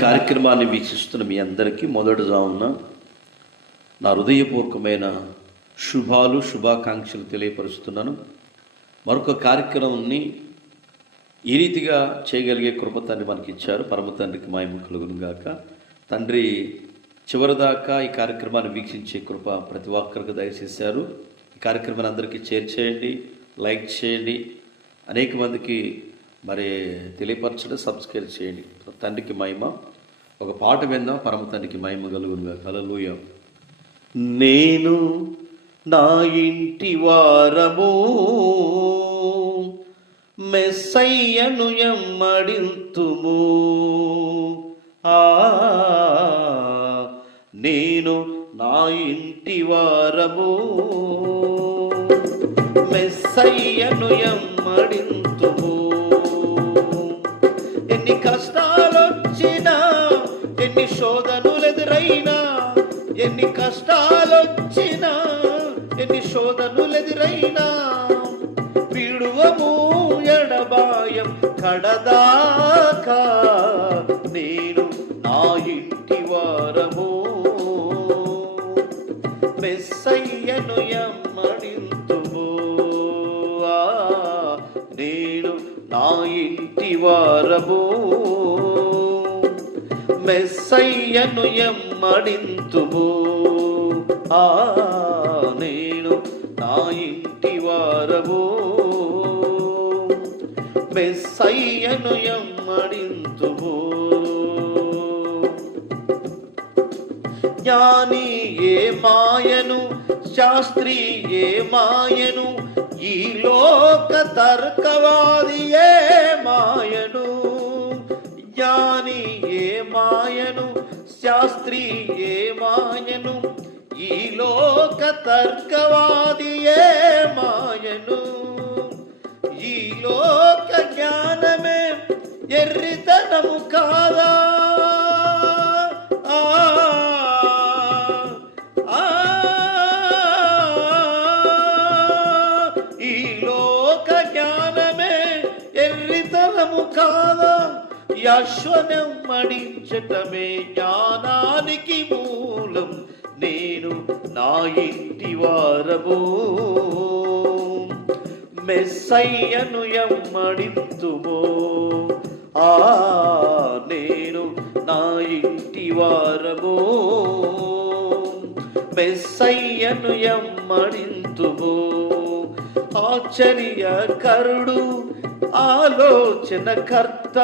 కార్యక్రమాన్ని వీక్షిస్తున్న మీ అందరికీ మొదటిదామున నా హృదయపూర్వకమైన శుభాకాంక్షలు తెలియపరుస్తున్నాను. మరొక కార్యక్రమాన్ని ఈ రీతిగా చేయగలిగే కృప తండ్రి మనకి ఇచ్చారు. పరమ తండ్రికి మహిమ కలుగును గాక. తండ్రి చివరిదాకా ఈ కార్యక్రమాన్ని వీక్షించే కృప ప్రతి ఒక్కరికి దయచేశారు. ఈ కార్యక్రమాన్ని అందరికీ షేర్ చేయండి, లైక్ చేయండి, అనేక మందికి మరి తెలియపరచడం, సబ్స్క్రైబ్ చేయండి. తండ్రికి మహిమ. ఒక పాట విందాం. పరమ తండ్రికి మహిమ కలుగునుగా. హల్లెలూయా. నేను నా ఇంటి వారము మెస్సయ్యను ఎమ్మడింతుము. నేను నా ఇంటి వారము మెస్సయ్యను ఎమ్మడింతుము. ఎన్ని కష్టాలొచ్చినా, ఎన్ని శోధనలెదురైనా, ఎన్ని కష్టాలొచ్చినా, ఎన్ని శోధనలెదురైనా, విడువము ఎడబాయం కడదాకా. నేను నా ఇంటి వారము మెస్సయ్యను ఎమ్మడింతుము. నేను నా ఇంటి వారము మెస్సయ్యను ఎమ్మడింతుము. నేను నా ఇంటి వారము మెస్సయ్యను ఎమ్మడింతుము. జ్ఞాని ఏ మాయను, శాస్త్రి ఏ మాయను, ఈ లోక తర్కవాది ఏ మాయను. జ్ఞాని ఏ మాయను, శాస్త్రి ఏ మాయను, ఈ లోక తర్కవాది ఏ మాయను. ఈ లోక జ్ఞానమే ఎర్రితనము కాదా? ఈ లోక జ్ఞానమే ఎర్రితనము కాదా? అశ్వనెమ్మడించటమే జ్ఞానానికి మూలం. నేను నా ఇంటి వారము మెస్సయ్యను ఎమ్మడింతుము. నేను నా ఇంటి వారము మెస్సయ్యను ఎమ్మడింతుము. ఆశ్చర్యకరుడు, ఆలోచనకర్త,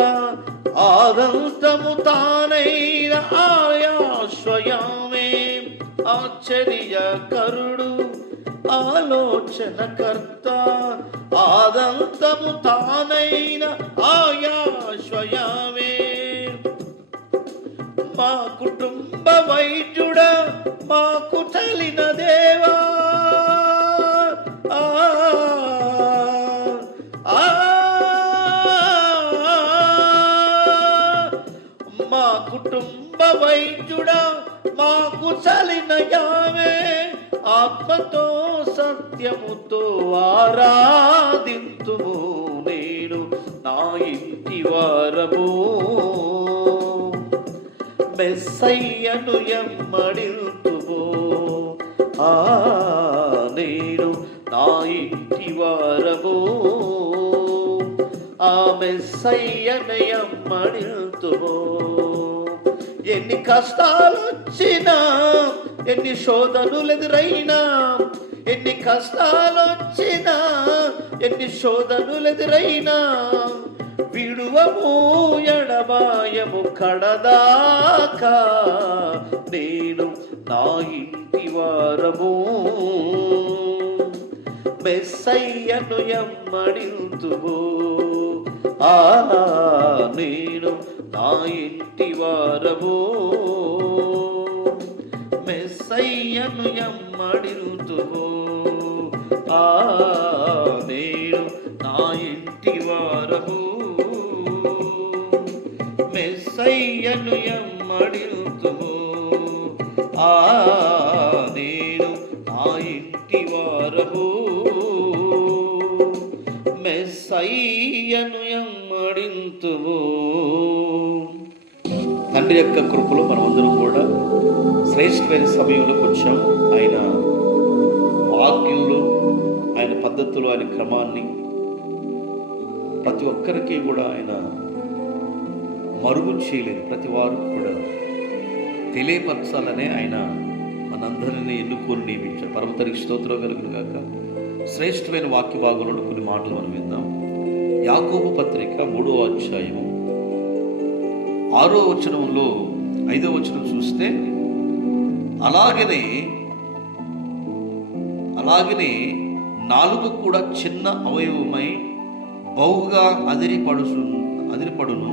ఆదంతము తానైన ఆయా స్వయమే. ఆశ్చర్యకరుడు, ఆలోచనకర్త, ఆదంతము తానైన ఆయా స్వయమే. మా కుటుంబ వైద్యుడా, మాకు తలిన దేవా, మా కుటుంబ వైద్యుడా, మాకు చలిన యావే. ఆత్మతో సత్యముతో ఆరాధింతుము. నేను నా ఇంటి వారము మెస్సయ్యను ఎమ్మడింతుము. నేను నా ఇంటి వారము మెస్సయ్యను ఎమ్మడింతుము. ఎన్ని కష్టాలొచ్చినా, ఎన్ని శోధనలెదురైనా, ఎన్ని కష్టాలొచ్చినా, ఎన్ని శోధనలెదురైనా, విడువము ఎడబాయము కడదాకా. నేను నా ఇంటి వారము మెస్సయ్యను ఎమ్మడింతుము. నేను నా ఇంటి వారము మెస్సయ్యను ఎమ్మడింతుము. నేను నా ఇంటి వారము మెస్సయ్యను ఎమ్మడింతుము. నేను నా ఇంటి వారము మెస్సయ్యను ఎమ్మడింతుము. తండ్రి యొక్క కృపలో మనమందరం కూడా శ్రేష్టమైన సమయంలోకి వచ్చాం. ఆయన వాక్యంలో, ఆయన పద్ధతులు, ఆయన క్రమాన్ని ప్రతి ఒక్కరికి కూడా ఆయన మరుగు చేయలేదు. ప్రతి వారు కూడా తెలియపరచాలనే ఆయన మనందరినీ ఎన్నుకొని నియమించారు. పరమతరికి స్తోత్రం కలుగును గాక. శ్రేష్టమైన వాక్య భాగంలో కొన్ని మాటలు మనం విందాం. యాకోబు పత్రిక 3వ అధ్యాయము 6వ వచనంలో 5వ వచనం చూస్తే, అలాగనే నాలుగు కూడా చిన్న అవయవమై బహుగా అదిరిపడును.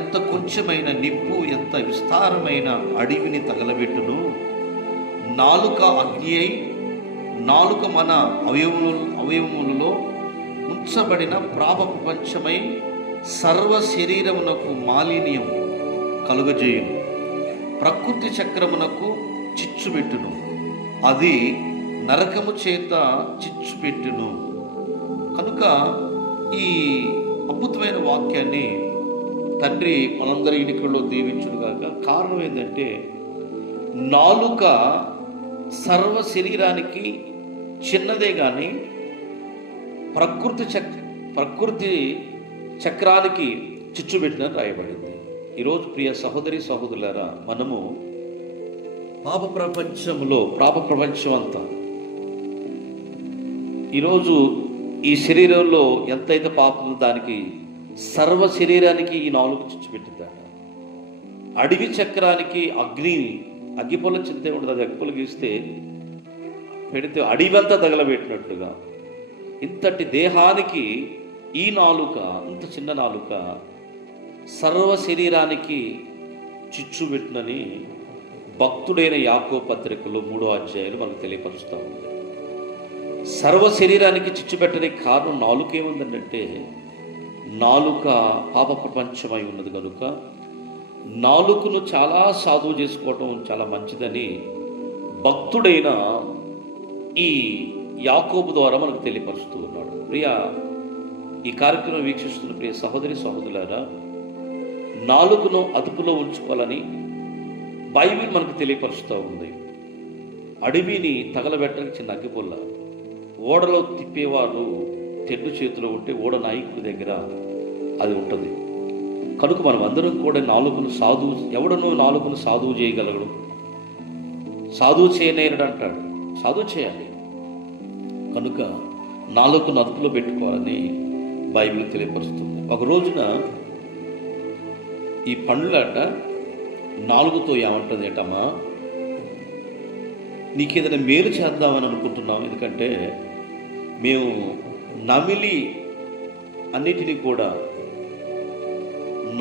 ఎంత కొంచెమైన నిప్పు ఎంత విస్తారమైన అడవిని తగలబెట్టును. నాలుక అగ్ని అయి నాలుక మన అవయవములలో ఉంచబడిన పాప ప్రపంచమై సర్వ శరీరమునకు మాలిన్యం కలుగజేయును. ప్రకృతి చక్రమునకు చిచ్చుపెట్టును. అది నరకము చేత చిచ్చుపెట్టును. కనుక ఈ అద్భుతమైన వాక్యాన్ని తండ్రి మనందరి ఇనికల్లో దీవించుడుగాక. కారణం ఏంటంటే, నాలుక సర్వ శరీరానికి చిన్నదే కానీ ప్రకృతి చక్రానికి చిచ్చుపెట్టినని రాయబడింది. ఈరోజు ప్రియ సహోదరి సహోదరులారా, మనము పాప ప్రపంచం అంతా ఈరోజు ఈ శరీరంలో ఎంతైతే పాపం దానికి సర్వ శరీరానికి ఈ నాలుగు చిచ్చుపెట్టిందట. అడవి చక్రానికి అగ్గిపొల చింతే ఉంటుంది. అది అగ్గిపొల గీస్తే పెడితే అడవంతా తగలబెట్టినట్లుగా ఇంతటి దేహానికి ఈ నాలుక, ఇంత చిన్న నాలుక సర్వ శరీరానికి చిచ్చుబెట్టునని భక్తుడైన యాకోబు పత్రికలో 3వ అధ్యాయంలో మనకు తెలియపరుస్తూ ఉంది. సర్వ శరీరానికి చిచ్చుపెట్టడానికి కారణం నాలుక ఏముందంటే, నాలుక పాప ప్రపంచమై ఉన్నది కనుక నాలుకను చాలా సాధువు చేసుకోవటం చాలా మంచిదని భక్తుడైన ఈ యాకోబు ద్వారా మనకు తెలియపరుస్తూ ఉన్నాడు. ఈ కార్యక్రమం వీక్షిస్తున్న ప్రియ సహోదరి సహోదరులారా, నాలుకను అదుపులో ఉంచుకోవాలని బైబిల్ మనకు తెలియపరుస్తూ ఉంది. అడవిని తగలబెట్టడానికి చిన్న అగ్గిపుల్ల, ఓడలో తిప్పేవారు తెడ్డు చేతిలో ఉంటే ఓడ నాయకుడి దగ్గర అది ఉంటుంది. కనుక మనం అందరం కూడా ఎవడనో నాలుకను సాధువు చేయగలగడు, సాధువు చేయలేనడు అంటాడు. సాధువు చేయాలి కనుక నాలుకను అదుపులో పెట్టుకోవాలని బైబిల్ తెలియపరుస్తుంది. ఒక రోజున ఈ పండ్లట నాలుగుతో ఏమంటుంది ఏటమ్మా, నీకేదైనా మేలు చేద్దామని అనుకుంటున్నాం, ఎందుకంటే మేము నమిలి అన్నిటినీ కూడా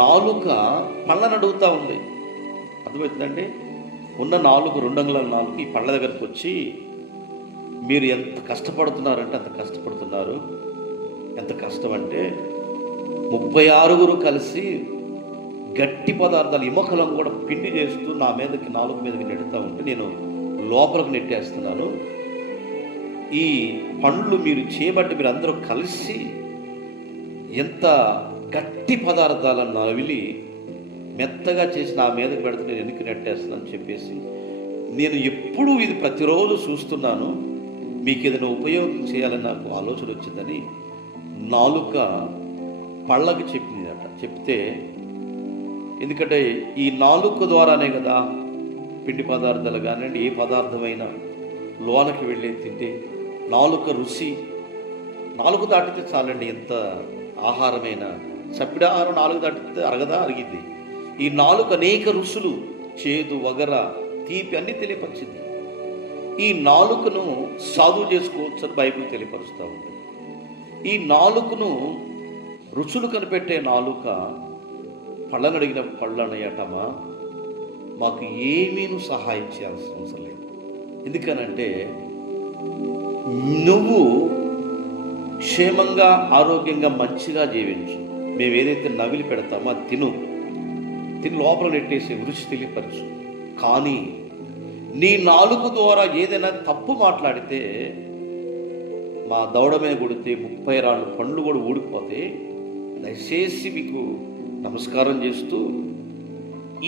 నాలుక పళ్ళను అడుగుతూ ఉంది. అర్థమవుతుందండి? ఉన్న నాలుగు 2 అంగుళాల నాలుగు ఈ పళ్ళ దగ్గరకు వచ్చి, మీరు ఎంత కష్టపడుతున్నారంటే అంత కష్టపడుతున్నారు. ఎంత కష్టం అంటే 36 కలిసి గట్టి పదార్థాలు ఎముకలను కూడా పిండి చేస్తూ నా మీదకి నాలుగు మీదకి నెడుతూ ఉంటే నేను లోపలికి నెట్టేస్తున్నాను. ఈ పండ్లు మీరు చేయబట్టి మీరు అందరూ కలిసి ఎంత గట్టి పదార్థాలను నవిలి మెత్తగా చేసి నా మీదకి పెడితే నేను ఎందుకు నెట్టేస్తున్నాను చెప్పేసి, నేను ఎప్పుడూ ఇది ప్రతిరోజు చూస్తున్నాను, మీకు ఏదైనా ఉపయోగం చేయాలని నాకు ఆలోచన వచ్చిందని నాలుక పళ్ళకి చెప్పిందట. చెప్తే, ఎందుకంటే ఈ నాలుక ద్వారానే కదా పిండి పదార్థాలు కానివ్వండి, ఏ పదార్థమైనా లోనకి వెళ్ళి తింటే నాలుక రుచి, నాలుగు దాటితే చాలండి. ఎంత ఆహారమైన చప్పిడి ఆహారం 4 దాటితే అరగదా? అరిగింది. ఈ నాలుక అనేక రుచులు, చేదు, వగర, తీపి అన్నీ తెలియపరిచింది. ఈ నాలుకను సాధువు చేసుకోవచ్చు అని బైబిల్ తెలియపరుస్తూ ఉంది. ఈ నాలుకను రుచులు కనిపెట్టే నాలుక పళ్ళనడిగిన పళ్ళనయ్యటమా, మాకు ఏమీను సహాయం చేయాల్సిన అవసరం లేదు. ఎందుకనంటే నువ్వు క్షేమంగా ఆరోగ్యంగా మంచిగా జీవించు, మేము ఏదైతే నవిలి పెడతామో అది తిని లోపల నెట్టేసి రుచి తెలియపరచు. కానీ నీ నాలుక ద్వారా ఏదైనా తప్పు మాట్లాడితే, మా దవడ మీద కొడితే 30 రాళ్ళు పండ్లు కూడా ఊడిపోతే, దయచేసి మీకు నమస్కారం చేస్తూ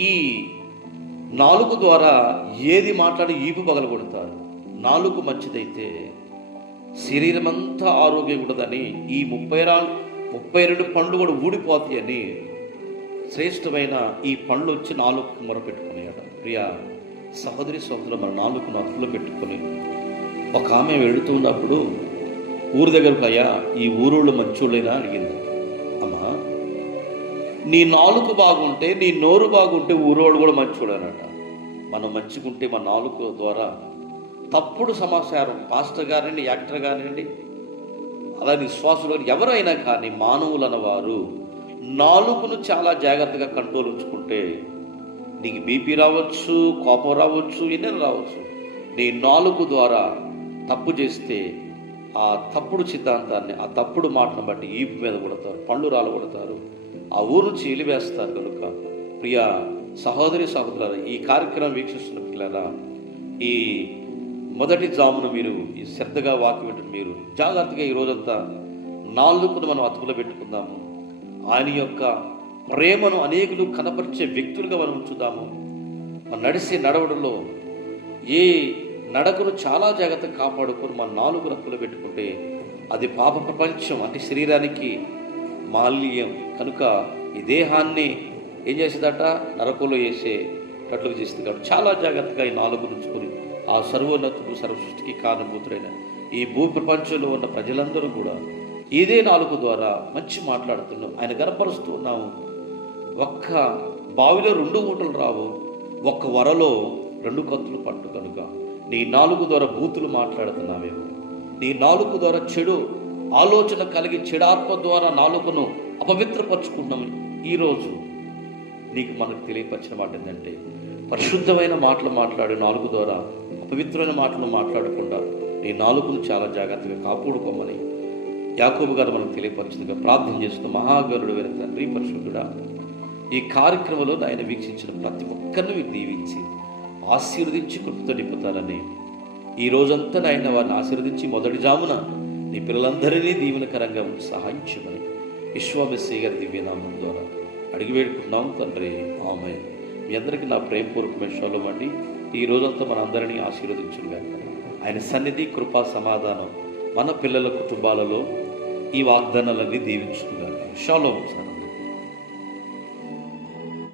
ఈ నాలుగు ద్వారా ఏది మాట్లాడి ఈపు పగలగొడతారు. నాలుగు మంచిదైతే శరీరం అంతా ఆరోగ్యం ఉంటుందని ఈ 32 పండ్లు కూడా ఊడిపోతాయని శ్రేష్టమైన ఈ పండ్లు వచ్చి నాలుగు మొరపెట్టుకునేట. ప్రియ సహోదరి సహోదరులు, మన నాలుగును అదుపులో పెట్టుకొని, ఒక ఆమె వెళుతున్నప్పుడు ఊరు దగ్గరకు, అయ్యా ఈ ఊరోళ్ళు మంచోళ్ళైనా అడిగింది. అమ్మా, నీ నాలుగు బాగుంటే, నీ నోరు బాగుంటే ఊరోళ్ళు కూడా మంచోడనట. మనం మంచిగుంటే మన నాలుగు ద్వారా తప్పుడు సమాచారం, పాస్టర్ గారండి, యాక్టర్ కానివ్వండి, అలాగే విశ్వాసులు ఎవరైనా కానీ మానవులు అన్నవారు నాలుగును చాలా జాగ్రత్తగా కంట్రోల్ ఉంచుకుంటే నీకు బీపీ రావచ్చు, కోపం రావచ్చు, ఎన్నెన్నో రావచ్చు. నీ నాలుగు ద్వారా తప్పు చేస్తే ఆ తప్పుడు సిద్ధాంతాన్ని, ఆ తప్పుడు మాటను బట్టి ఈపు మీద కొడతారు, పళ్ళు రాలగొడతారు, ఆ ఊరు చీలివేస్తారు. కనుక ప్రియ సహోదరి సహోదరులారా, ఈ కార్యక్రమం వీక్షిస్తున్న పిల్లరా, ఈ మొదటి జామున మీరు ఈ శ్రద్ధగా వాక్యం వింటున్న మీరు జాగ్రత్తగా ఈ రోజంతా నాలుగును మనం అదుపులో పెట్టుకుందాము. ఆయన యొక్క ప్రేమను అనేకులు కనపరిచే వ్యక్తులుగా మనం ఉంచుదాము. మన నడిసే నడవడంలో ఏ నడకను చాలా జాగ్రత్తగా కాపాడుకొని మన నాలుగు అదుపులో పెట్టుకుంటే అది పాప ప్రపంచం అంటే శరీరానికి మాలిన్యం కనుక ఈ దేహాన్ని ఏం చేసేదట, నరకంలో వేసేటట్లుగా చేస్తుంది. కాబట్టి చాలా జాగ్రత్తగా ఈ నాలుగు ఉంచుకొని ఆ సర్వోన్నతుడు సర్వసృష్టికి కారణభూతుడైన ఈ భూ ప్రపంచంలో ఉన్న ప్రజలందరూ కూడా ఇదే నాలుగు ద్వారా మంచి మాట్లాడుతున్నాం, ఆయన గనపరుస్తూ ఉన్నాము. ఒక్క బావిలో 2 ఊటలు రావు, ఒక్క వరలో 2 కత్తులు పట్టు. కనుక నీ నాలుగు ద్వారా బూతులు మాట్లాడుతున్నావేమో, నీ నాలుగు ద్వారా చెడు ఆలోచన కలిగి చెడాత్మ ద్వారా నాలుగును అపవిత్రపరుచుకుంటున్నాము. ఈరోజు నీకు మనకు తెలియపరిచిన మాట ఏంటంటే, పరిశుద్ధమైన మాటలు మాట్లాడే నాలుగు ద్వారా అపవిత్రమైన మాటలు మాట్లాడకుండా నీ నాలుగును చాలా జాగ్రత్తగా కాపాడుకోమని యాకోబు గారు మనకు తెలియపరిచిందిగా ప్రార్థన చేస్తున్న మహాగరుడు అయిన తండ్రి, పరిశుద్ధుడా, ఈ కార్యక్రమంలో ఆయన వీక్షించిన ప్రతి ఒక్కరిని మీరు దీవించి ఆశీర్వదించి కృపతో నింపుతారని, ఈ రోజంతా ఆయన వారిని ఆశీర్వదించి మొదటి జామున నీ పిల్లలందరినీ దీవెనకరంగా సహాయం చేయమని విశ్వామిశ్రీ గారి దివ్యనామం ద్వారా అడిగి వేడుకున్నాం తండ్రి, ఆమేన్. మీ అందరికీ నా ప్రేమపూర్వకమైన షాలోమ్ అండి. ఈ రోజంతా మన అందరినీ ఆశీర్వదించుగా ఆయన సన్నిధి, కృపా, సమాధానం మన పిల్లల కుటుంబాలలో ఈ వాగ్దానాలన్నీ దీవించుకున్నారు. షాలోమ్.